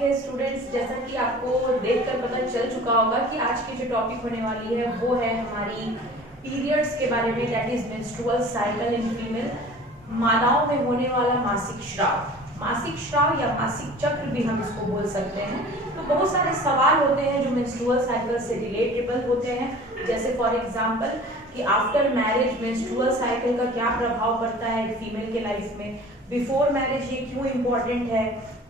Topic है students, जैसा कि आपको देखकर पता चल चुका होगा कि आज की जो टॉपिक होने वाली है वो है हमारी पीरियड्स के बारे में, that is menstrual cycle in female. मादाओं में होने वाला मासिक स्राव या मासिक चक्र भी हम इसको बोल सकते हैं। तो बहुत सारे सवाल होते हैं जो मेंस्ट्रुअल साइकिल से रिलेटेबल होते हैं, जैसे फॉर एग्जांपल कि आफ्टर मैरिज मेंस्ट्रुअल साइकिल का क्या प्रभाव पड़ता है फीमेल के लाइफ में, बिफोर मैरिज ये क्यों इम्पोर्टेंट है,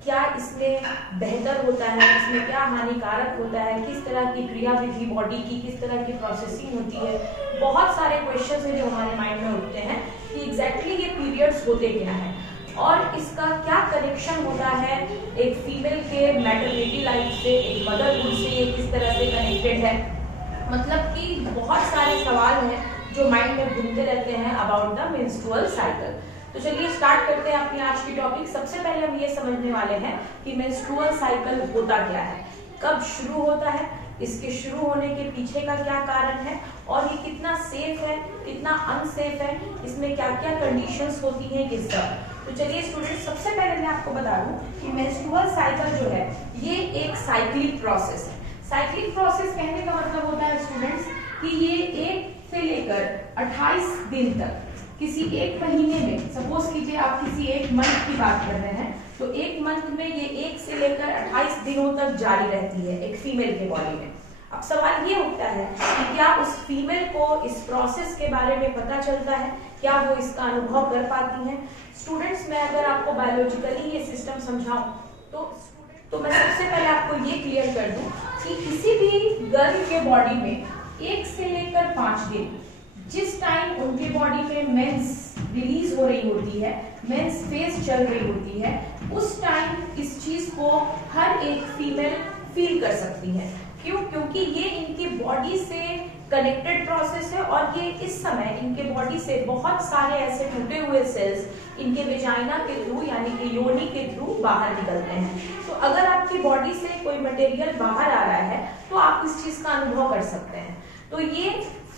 क्या इसमें बेहतर होता है, इसमें क्या हानिकारक होता है, किस तरह की क्रियाविधि बॉडी की किस तरह की प्रोसेसिंग होती है। बहुत सारे क्वेश्चंस हैं जो हमारे माइंड में उठते हैं कि एग्जैक्टली ये पीरियड्स होते क्या है और इसका क्या कनेक्शन होता है एक फीमेल के मैटरनिटी लाइफ से, एक मदरहुड से, ये किस तरह से कनेक्टेड है। मतलब कि बहुत सारे सवाल हैं जो माइंड में घूमते रहते हैं अबाउट द मेंस्ट्रुअल साइकिल। तो चलिए स्टार्ट करते हैं अपनी आज की टॉपिक। सबसे पहले हम ये समझने वाले हैं कि मेंस्ट्रुअल साइकिल होता क्या है, कब शुरू होता है, इसके शुरू होने के पीछे का क्या कारण है और ये कितना सेफ है, कितना अनसेफ है, इसमें क्या क्या कंडीशंस होती हैं, ये सब। तो चलिए स्टूडेंट्स, सबसे पहले मैं आपको बता दूं कि मेंस्ट्रुअल साइकिल जो है ये एक साइक्लिक प्रोसेस है। साइक्लिक प्रोसेस कहने का मतलब होता है स्टूडेंट्स कि ये 1 से लेकर 28 दिन तक किसी एक महीने में, सपोज कीजिए आप किसी एक मंथ की बात कर रहे हैं, तो एक मंथ में ये 1 से लेकर 28 दिनों तक जारी रहती है एक फीमेल के बॉडी में। अब सवाल ये उठता है कि क्या उस फीमेल को इस प्रोसेस के बारे में पता चलता है, क्या वो इसका अनुभव कर पाती हैं। स्टूडेंट्स, मैं अगर आपको बायोलॉजिकली ये सिस्टम समझाऊं तो मैं सबसे पहले आपको ये क्लियर कर दूं कि किसी भी गर्ल के बॉडी में 1 से लेकर 5 दिन जिस टाइम उनके बॉडी में मेंस रिलीज हो रही होती है, मेंस फेज चल रही होती है, उस टाइम इस चीज को हर एक फीमेल फील कर सकती है। क्यों? क्योंकि ये इनकी बॉडी से कनेक्टेड प्रोसेस है और ये इस समय इनके बॉडी से बहुत सारे ऐसे टूटे हुए सेल्स इनके वेजाइना के थ्रू यानी कि योनि के थ्रू बाहर निकलते हैं। तो अगर आपकी बॉडी से कोई मटेरियल बाहर आ रहा है तो आप इस चीज का अनुभव कर सकते हैं। तो ये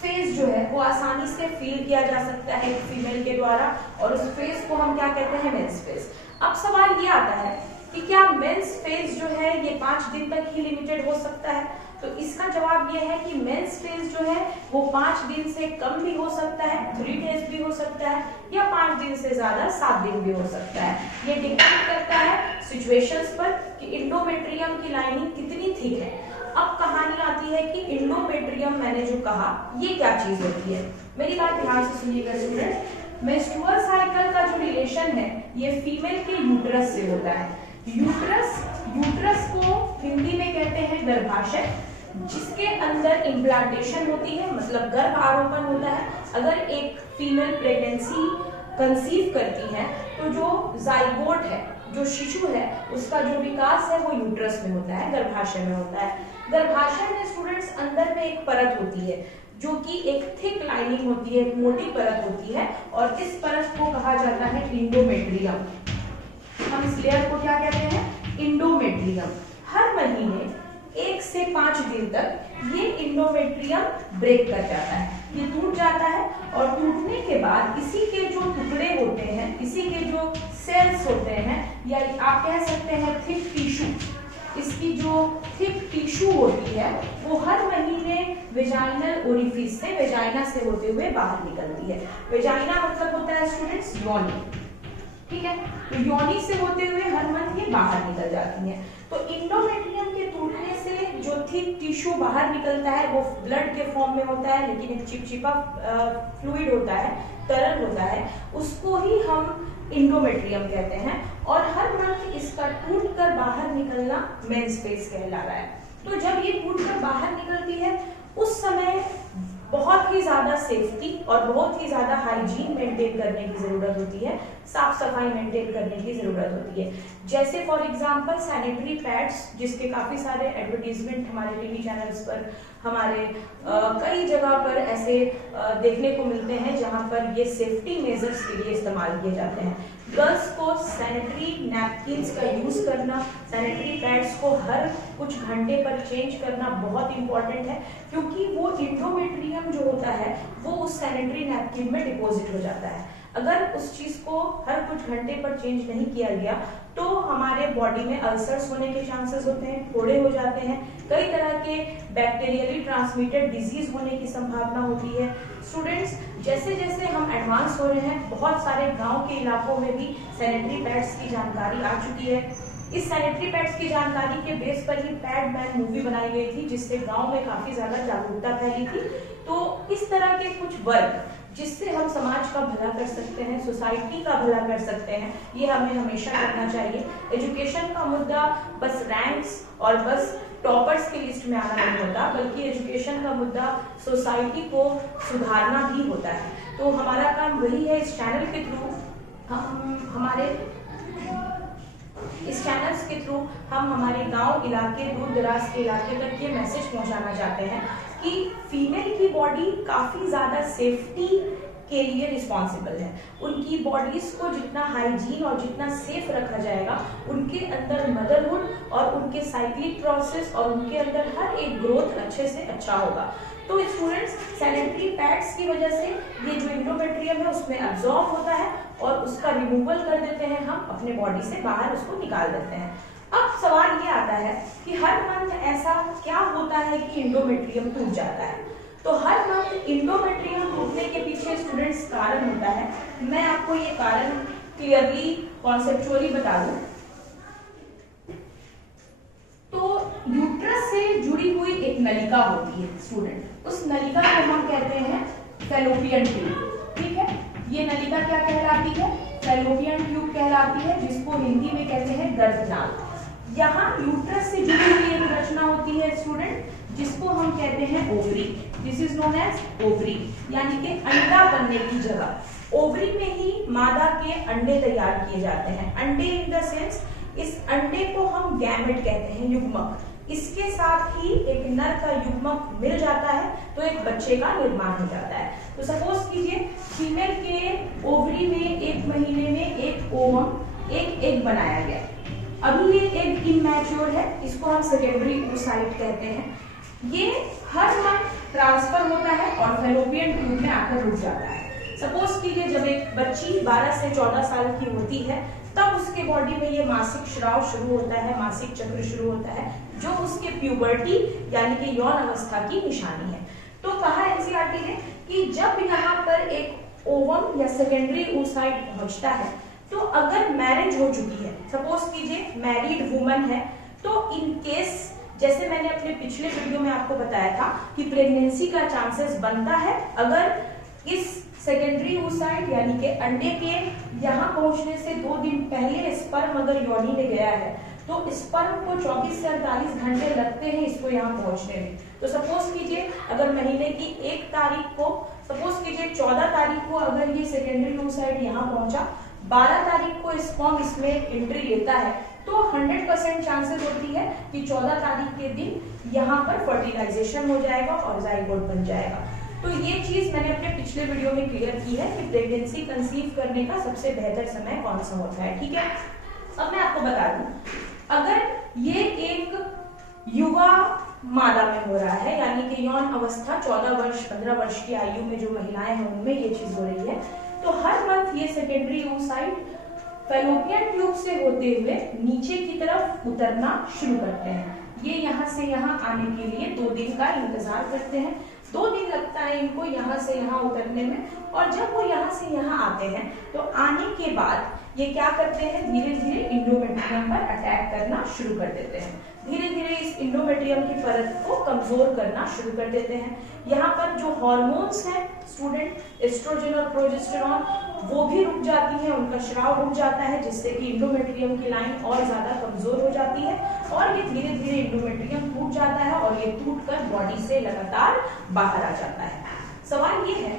फेज जो है वो आसानी से फील किया जा सकता है फीमेल के द्वारा और उस फेज को हम क्या कहते हैं, मेंस फेज। अब सवाल ये आता है कि क्या मेंस फेज जो है ये 5 दिन तक ही लिमिटेड हो सकता है। तो इसका जवाब ये है कि मेंस फेज जो है वो 5 दिन से कम भी हो सकता है, 3 डेज भी हो सकता है, या 5 दिन से ज्यादा 7 दिन भी हो सकता है। ये डिपेंड करता है सिचुएशंस पर कि इंडोमेट्रियम की लाइनिंग कितनी थिक है। अब कहानी आती है कि इंडोमेट्रियम मैंने जो कहा ये क्या चीज होती है। मेरी बात ध्यान से सुनिएगा स्टूडेंट। मेंस्ट्रुअल साइकिल का जो रिलेशन है ये फीमेल के यूट्रस से होता है। यूट्रस को हिंदी में कहते हैं गर्भाशय, जिसके अंदर इम्प्लांटेशन होती है, मतलब गर्भ आरोपण होता है। अगर एक फीमेल प्रेगनेंसी कंसीव करती है तो जो जाइगोट है, जो शिशु है, उसका जो विकास है वो यूट्रस में होता है, गर्भाशय में होता है। गर्भाशय में स्टूडेंट्स अंदर में एक परत होती है जो कि एक थिक लाइनिंग होती है, एक मोटी परत होती है और इस परत को कहा जाता है इंडोमेट्रियम। हम इस लेयर को क्या कहते हैं, इंडोमेट्रियम। हर महीने 1 से 5 दिन तक ये इंडोमेट्रियम ब्रेक कर जाता है, ये टूट जाता है और टूटने के बाद इसी के जो टुकड़े होते हैं, इसी के जो सेल्स होते हैं, या आप कह सकते हैं थिक टिश्यू, इसकी जो थिक टिश्यू होती है वो हर महीने वेजाइनल ओरिफिस से, वेजाइना से होते हुए बाहर निकलती है। वेजाइना मतलब होता है स्टूडेंट्स योनि, ठीक है। तो योनि से होते हुए हर मंथ ये बाहर निकल जाती है। तो इंडोमेट्रियम के टूटने से जो थिक टिश्यू बाहर निकलता है वो ब्लड के फॉर्म में होता है, लेकिन एक चिपचिपा फ्लूइड होता है, तरल होता है, उसको ही हम इंडोमेट्रियम कहते हैं। और हर मंथ इसका टूटकर बाहर निकलना मेंस फेज कहला रहा है। तो जब ये टूटकर बाहर निकलती है उस समय बहुत ही ज्यादा सेफ्टी और बहुत ही ज्यादा हाइजीन मेंटेन करने की जरूरत होती है, साफ सफाई मेंटेन करने की जरूरत होती है। जैसे फॉर एग्जांपल सैनिटरी पैड्स, जिसके काफी सारे एडवर्टीजमेंट हमारे टीवी चैनल्स पर, हमारे कई जगह पर ऐसे देखने को मिलते हैं जहां पर ये सेफ्टी मेजर्स के लिए इस्तेमाल किए जाते हैं। गर्ल्स को सैनिटरी नैपकिन्स का यूज करना, सैनिटरी पैड्स को हर कुछ घंटे पर चेंज करना बहुत इंपॉर्टेंट है, क्योंकि वो इंडोमेट्रियम जो होता है वो उस सैनिटरी नैपकिन में डिपॉजिट हो जाता है। अगर उस चीज को हर कुछ घंटे पर चेंज नहीं किया गया तो हमारे बॉडी में अल्सर्स होने के चांसेस होते हैं, फोड़े हो जाते हैं, कई तरह के बैक्टीरियली ट्रांसमिटेड डिजीज होने की संभावना होती है। स्टूडेंट्स, जैसे जैसे हम एडवांस हो रहे हैं, बहुत सारे गांव के इलाकों में भी सैनिटरी पैड्स की जानकारी आ चुकी है। इस सैनिटरी पैड्स की जानकारी के बेस पर ही पैड मैन मूवी बनाई गई थी, जिससे गांव में काफी ज्यादा जागरूकता फैली थी। तो इस तरह के कुछ वर्क जिससे हम समाज का भला कर सकते हैं, सोसाइटी का भला कर सकते हैं, ये हमें हमेशा करना चाहिए। एजुकेशन का मुद्दा बस रैंक्स और बस टॉपर्स की लिस्ट में आना नहीं होता, बल्कि एजुकेशन का मुद्दा सोसाइटी को सुधारना भी होता है। तो हमारा काम वही है। इस चैनल के थ्रू हम हमारे गांव इलाके, दूर दराज के इलाके तक ये मैसेज पहुंचाना चाहते हैं कि फीमेल की बॉडी काफी ज्यादा सेफ्टी के लिए रिस्पॉन्सिबल है। उनकी बॉडीज को जितना हाइजीन और जितना सेफ रखा जाएगा, उनके अंदर मदरहुड और उनके साइक्लिक प्रोसेस और उनके अंदर हर एक ग्रोथ अच्छे से अच्छा होगा। तो स्टूडेंट्स, सैनिटरी पैड्स की वजह से ये जो एंडोमेट्रियम है उसमें अब्सॉर्ब होता है और उसका रिमूवल कर देते हैं, हम अपने बॉडी से बाहर उसको निकाल देते हैं। अब सवाल ये आता है कि हर मंथ ऐसा क्या होता है कि एंडोमेट्रियम टूट जाता है। तो हर मंथ एंडोमेट्रियम टूटने के पीछे स्टूडेंट्स कारण होता है। मैं आपको ये कारण क्लियरली कॉन्सेप्चुअली बता दूं तो यूट्रस से जुड़ी हुई एक नलिका होती है स्टूडेंट, उस नलिका को हम कहते हैं फैलोपियन ट्यूब। ठीक है, ये नलिका क्या कहलाती है? फैलोपियन ट्यूब कहलाती है, जिसको हिंदी में कहते हैं गर्भनाल। यहाँ यूट्रस से जुड़ी हुई एक रचना होती है स्टूडेंट, जिसको हम कहते हैं ovary. This is known as ovary, यानी कि अंडा बनने की जगह। ओवरी में ही मादा के अंडे तैयार किए जाते हैं। अंडे इन द सेंस, इस अंडे को हम गैमेट कहते हैं, युग्मक। इसके साथ ही एक नर का युग्मक मिल जाता है तो एक बच्चे का निर्माण हो जाता है। तो सपोज कीजिए फीमेल के ओवरी में एक महीने में एक ओवम, एक एग बनाया गया। अभी ये एग इमैच्योर है, इसको हम सेकेंडरी oocyte कहते हैं। ये हर मंथ ट्रांसफर होता है और फैलोपियन ट्यूब में आकर रुक जाता है। सपोज कीजिए जब एक बच्ची 12 से 14 साल की होती है, तब उसके बॉडी में ये मासिक स्राव शुरू होता है, मासिक चक्र शुरू होता है, जो उसके प्यूबर्टी यानी कि यौन अवस्था की निशानी है। तो कहा एनसीईआरटी ने कि जब यहाँ पर एक ओवम या सेकेंडरी oocyte पहुंचता है, तो अगर मैरिज हो चुकी है, सपोज कीजिए मैरिड वुमन है, तो इन केस जैसे मैंने अपने पिछले वीडियो में आपको बताया था कि प्रेगनेंसी का चांसेस बनता है अगर इस सेकेंडरी oocyte यानी कि अंडे के यहाँ पहुंचने से 2 दिन पहले स्पर्म अगर योनि में गया है, तो स्पर्म को 24 से 48 घंटे लगते हैं इसको यहाँ पहुंचने में। तो सपोज कीजिए अगर महीने की 1 तारीख को, सपोज कीजिए 14 तारीख को अगर ये सेकेंडरी oocyte यहाँ पहुंचा, 12 तारीख को स्पर्म इसमें एंट्री लेता है, तो 100% चांसेस होती है कि 14 तारीख के दिन यहाँ पर फर्टिलाइजेशन हो जाएगा और जाइगोट बन जाएगा। तो ये चीज मैंने अपने पिछले वीडियो में क्लियर की है कि प्रेगनेंसी कंसीव करने का सबसे बेहतर समय कौन सा होता है। ठीक है, अब मैं आपको बता दूं, अगर ये एक युवा मादा में हो रहा है, यानी कि यौन अवस्था 14 वर्ष 15 वर्ष की आयु में जो महिलाएं हैं उनमें ये चीज हो रही है, तो हर मंथ ये सेकेंडरी oocyte फैलोपियन ट्यूब से होते हुए नीचे की तरफ उतरना शुरू करते हैं। ये यहाँ से यहाँ आने के लिए 2 दिन का इंतजार करते हैं। 2 दिन लगता है इनको यहाँ से यहाँ उतरने में, और जब वो यहाँ से यहाँ आते हैं तो आने के बाद ये क्या करते हैं, धीरे धीरे इंडोमेट्रियम पर अटैक करना शुरू कर देते हैं। धीरे धीरे इस इंडोमेट्रियम की परत को कमजोर करना शुरू कर देते हैं। यहाँ पर जो हार्मोन्स हैं स्टूडेंट, एस्ट्रोजन और प्रोजेस्टेरॉन, वो भी रुक जाती हैं, उनका स्राव रुक जाता है, जिससे कि इंडोमेट्रियम की लाइन और ज्यादा कमजोर हो जाती है और ये धीरे धीरे इंडोमेट्रियम टूट जाता है और ये टूटकर बॉडी से लगातार बाहर आ जाता है। सवाल ये है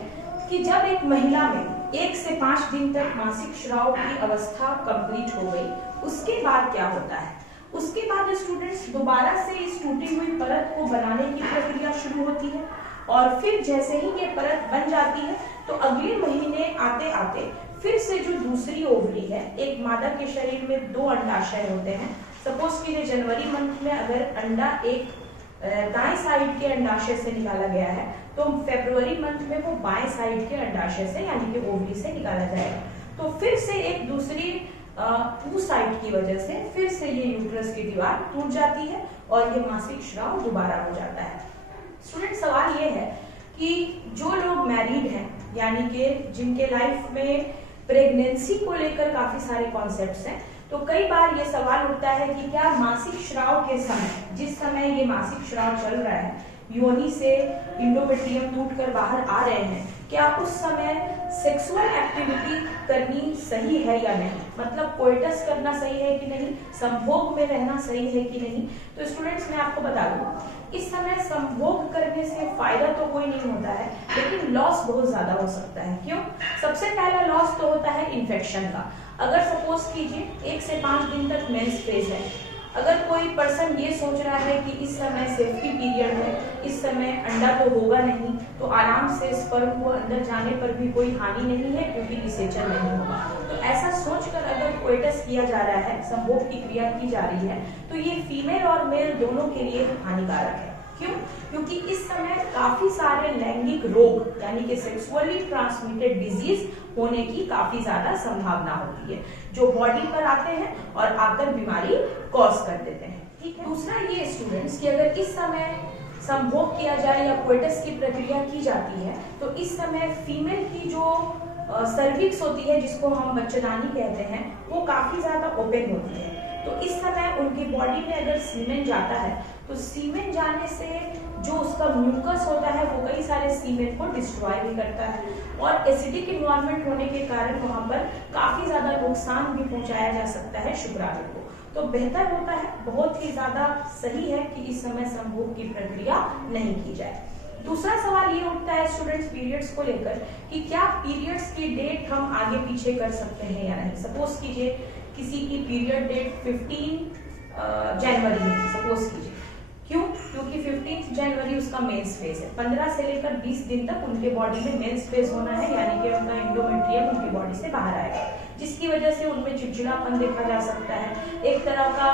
कि जब एक महिला में 1 से 5 दिन तक मासिक स्राव की अवस्था कंप्लीट हो गई, उसके बाद क्या होता है? उसके बाद स्टूडेंट्स दोबारा से इस टूटी हुई परत को बनाने की प्रक्रिया शुरू होती है, और फिर जैसे ही ये परत बन जाती है तो अगले महीने आते आते फिर से जो दूसरी ओवरी है, एक मादा के शरीर में 2 अंडाशय होते हैं। सपोज कीजिए जनवरी मंथ में अगर अंडा एक दाएं साइड के अंडाशय से निकाला गया है, तो फरवरी मंथ में वो बाएं साइड के अंडाशय से यानी कि ओवरी से निकाला जाएगा। तो फिर से एक दूसरी साइड की वजह से फिर से ये यूट्रस की दीवार टूट जाती है और ये मासिक स्राव दोबारा हो जाता है। स्टूडेंट, सवाल ये है कि जो लोग मैरिड हैं यानी कि जिनके लाइफ में प्रेगनेंसी को लेकर काफी सारे कॉन्सेप्ट्स हैं, तो कई बार ये सवाल उठता है कि क्या मासिक स्राव के समय, जिस समय ये मासिक स्राव चल रहा है, योनि से इंडोमेट्रियम टूटकर बाहर आ रहे हैं, क्या उस समय सेक्सुअल एक्टिविटी करनी सही है या नहीं, मतलब कोइटस करना सही है कि नहीं, संभोग में रहना सही है कि नहीं। तो स्टूडेंट्स, मैं आपको बता दूं, इस समय संभोग करने से फायदा तो कोई नहीं होता है, लेकिन लॉस बहुत ज्यादा हो सकता है। क्यों? सबसे पहला लॉस तो होता है इन्फेक्शन का। अगर सपोज कीजिए 1 से 5 दिन तक मेंस फेज है, अगर कोई पर्सन ये सोच रहा है कि इस समय सेफ्टी पीरियड है, इस समय अंडा तो होगा नहीं, तो आराम से स्पर्म को अंदर जाने पर भी कोई हानि नहीं है क्योंकि निषेचन नहीं होगा, तो ऐसा सोचकर अगर कोइटस किया जा रहा है, संभोग की क्रिया की जा रही है, तो ये फीमेल और मेल दोनों के लिए हानिकारक है। क्यों? क्योंकि इस समय काफी सारे लैंगिक रोग यानी कि सेक्सुअली ट्रांसमिटेड डिजीज होने की काफी ज्यादा संभावना होती है, जो बॉडी पर आते हैं और आकर बीमारी कॉज कर देते हैं। ठीक है। दूसरा ये स्टूडेंट्स कि अगर इस समय संभोग किया जाए या कोइटस की प्रक्रिया की जाती है, तो इस समय फीमेल की जो सर्विक्स होती है, जिसको हम बच्चेदानी कहते हैं, वो काफी ज्यादा ओपन होती है। तो इस समय उनकी बॉडी में अगर सीमेन जाता है, तो सीमेन जाने से जो उसका म्यूकस होता है वो कई सारे सीमेन को डिस्ट्रॉय भी करता है, और एसिडिक इन्वायरमेंट होने के कारण वहां पर काफी ज्यादा नुकसान भी पहुंचाया जा सकता है शुक्राणु को। तो बेहतर होता है, बहुत ही ज्यादा सही है कि इस समय संभोग की प्रक्रिया नहीं की जाए। दूसरा सवाल ये उठता है स्टूडेंट्स पीरियड्स को लेकर कि क्या पीरियड्स की डेट हम आगे पीछे कर सकते हैं या नहीं। सपोज कीजिए किसी की पीरियड डेट 15 जनवरी है, सपोज कीजिए। क्यों? क्योंकि 15 जनवरी उसका मेंस फेज है। 15 से लेकर 20 दिन तक उनके बॉडी में मेंस फेज होना है, यानी कि उनका इंडोमेट्रियम उनकी बॉडी से बाहर आएगा, जिसकी वजह से उनमें चिड़चिड़ापन देखा जा सकता है, एक तरह का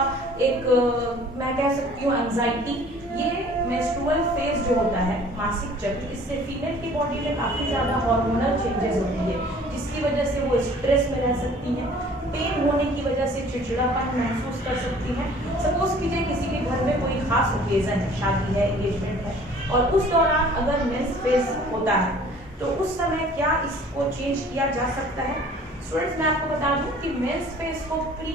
मैं कह सकती हूँ एंजाइटी। ये मेंस्ट्रुअल फेज जो होता है, मासिक चक्र, इससे फीमेल की बॉडी में काफी ज्यादा हार्मोनल चेंजेस होती है, जिसकी वजह से वो स्ट्रेस में रह सकती हैं, पेन होने की वजह से चिड़चिड़ापन महसूस कर सकती हैं। सपोज कीजिए किसी के घर में कोई खास ओकेजन है, शादी है, एंगेजमेंट है, और उस दौरान अगर मेंस फेज होता है, तो उस समय क्या इसको चेंज किया जा सकता है। स्टूडेंट्स, मैं आपको बता दूं कि मेंस फेज को प्री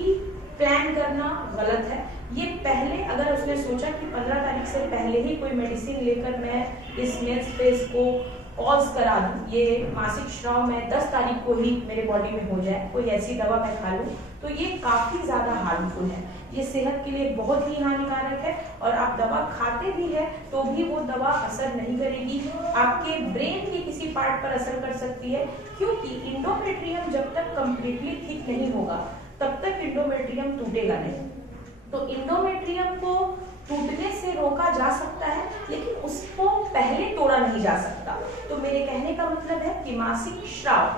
प्लान करना गलत है। ये पहले अगर उसने सोचा कि 15 तारीख से पहले ही कोई मेडिसिन लेकर मैं इस मेंस फेज को पॉज करा दूं, ये मासिक स्राव में 10 तारीख को ही मेरे बॉडी में हो जाए, कोई ऐसी दवा मैं खा लूं, तो ये काफी ज्यादा हार्मफुल है, ये सेहत के लिए बहुत ही हानिकारक है, और आप दवा खाते भी है तो भी वो दवा असर नहीं करेगी, आपके ब्रेन के किसी पार्ट पर असर कर सकती है, क्योंकि इंडोमेट्रियम जब तक कंप्लीटली ठीक नहीं होगा तब तक इंडोमेट्रियम टूटेगा नहीं। तो इंडोमेट्रियम को टूटने से रोका जा सकता है, लेकिन उसको पहले तोड़ा नहीं जा सकता। तो मेरे कहने का मतलब है कि मासिक स्राव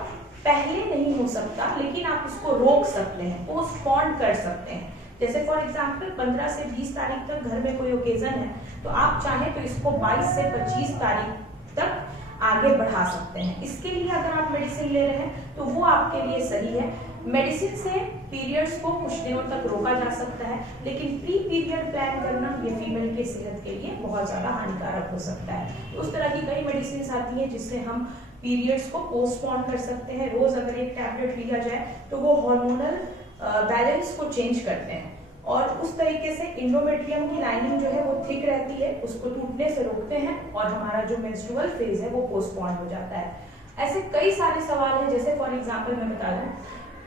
पहले नहीं हो सकता, लेकिन आप इसको रोक सकते हैं, पोस्टपोन कर सकते हैं। जैसे फॉर एग्जांपल 15 से 20 तारीख तक घर में कोई ओकेजन है, तो आप चाहें तो इसको 22 से 25 तारीख तक आगे बढ़ा सकते हैं। इसके लिए अगर आप मेडिसिन ले रहे हैं तो वो आपके लिए सही है। मेडिसिन से पीरियड्स को कुछ दिनों तक रोका जा सकता है, लेकिन प्री पीरियड प्लान करना ये फीमेल के सेहत के लिए बहुत ज्यादा हानिकारक हो सकता है। तो उस तरह की कई मेडिसिन आती हैं जिससे हम पीरियड्स को पोस्टपोन कर सकते हैं। रोज अगर एक टैबलेट लिया जाए तो वो हार्मोनल बैलेंस को चेंज करते हैं, और उस तरीके से इंडोमेट्रियम की लाइनिंग जो है वो थिक रहती है, उसको टूटने से रोकते हैं, और हमारा जो मेंस्ट्रुअल फेज है वो पोस्टपोन हो जाता है। ऐसे कई सारे सवाल हैं, जैसे फॉर एग्जांपल मैं बता दूं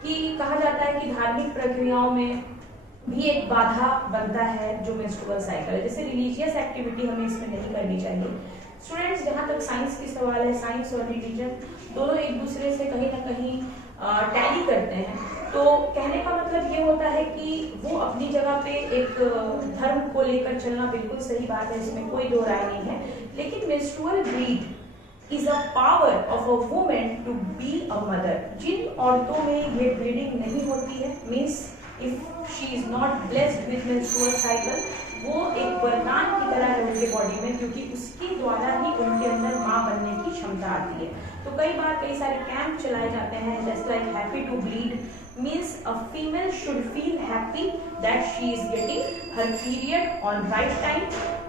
कि कहा जाता है कि धार्मिक प्रक्रियाओं में भी एक बाधा बनता है जो मेंस्ट्रुअल साइकिल है, जैसे रिलीजियस एक्टिविटी हमें इसमें नहीं करनी चाहिए। स्टूडेंट्स, जहाँ तक साइंस की सवाल है, साइंस और रिलीजन दोनों एक दूसरे से कहीं ना कहीं टैली करते हैं। तो कहने का मतलब ये होता है कि वो अपनी जगह पे एक धर्म को लेकर चलना बिल्कुल सही बात है, इसमें कोई दो राय नहीं है, लेकिन menstrual bleed is a power of a woman to be a mother। जिन औरतों में ये ब्लीडिंग नहीं होती है, means if she is not blessed with menstrual cycle, वो एक वरदान की तरह है उनके बॉडी में, क्योंकि उसके द्वारा ही उनके अंदर माँ बनने की क्षमता आती है। तो कई बार कई सारे कैंप चलाए जाते हैं, just like happy to bleed means a female should feel happy that she is getting her period on right time।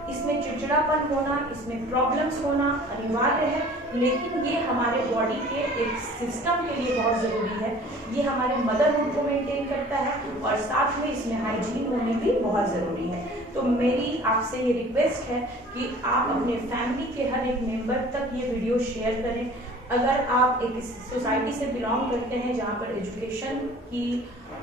इसमें चिड़चिड़ापन होना, इसमें प्रॉब्लम्स होना अनिवार्य है, लेकिन ये हमारे बॉडी के एक सिस्टम के लिए बहुत ज़रूरी है। ये हमारे मदरहुड को मेंटेन करता है और साथ में इसमें हाइजीन होनी भी बहुत ज़रूरी है। तो मेरी आपसे ये रिक्वेस्ट है कि आप अपने फैमिली के हर एक मेंबर तक ये वीडियो शेयर करें। अगर आप एक सोसाइटी से बिलोंग करते हैं जहाँ पर एजुकेशन की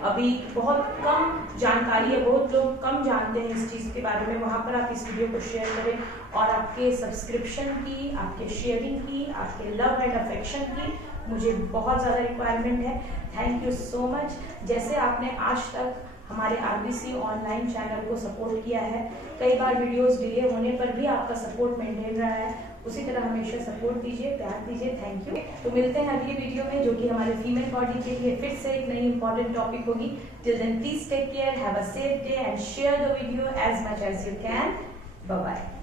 अभी बहुत कम जानकारी है, बहुत लोग कम जानते हैं इस चीज़ के बारे में, वहाँ पर आप इस वीडियो को शेयर करें। और आपके सब्सक्रिप्शन की, आपके शेयरिंग की, आपके लव एंड अफेक्शन की मुझे बहुत ज़्यादा रिक्वायरमेंट है। Thank you so much. जैसे आपने आज तक हमारे RBC ऑनलाइन चैनल को सपोर्ट किया है, कई बार वीडियोस डिले होने पर भी आपका सपोर्ट मेंटेन रहा है, उसी तरह हमेशा सपोर्ट दीजिए, प्यार दीजिए। Thank you. तो मिलते हैं अगली वीडियो में, जो कि हमारे फीमेल बॉडी के लिए फिर से एक नई इंपॉर्टेंट टॉपिक होगी। Till then please take care, have a safe day and share the video as much as you can. Bye bye.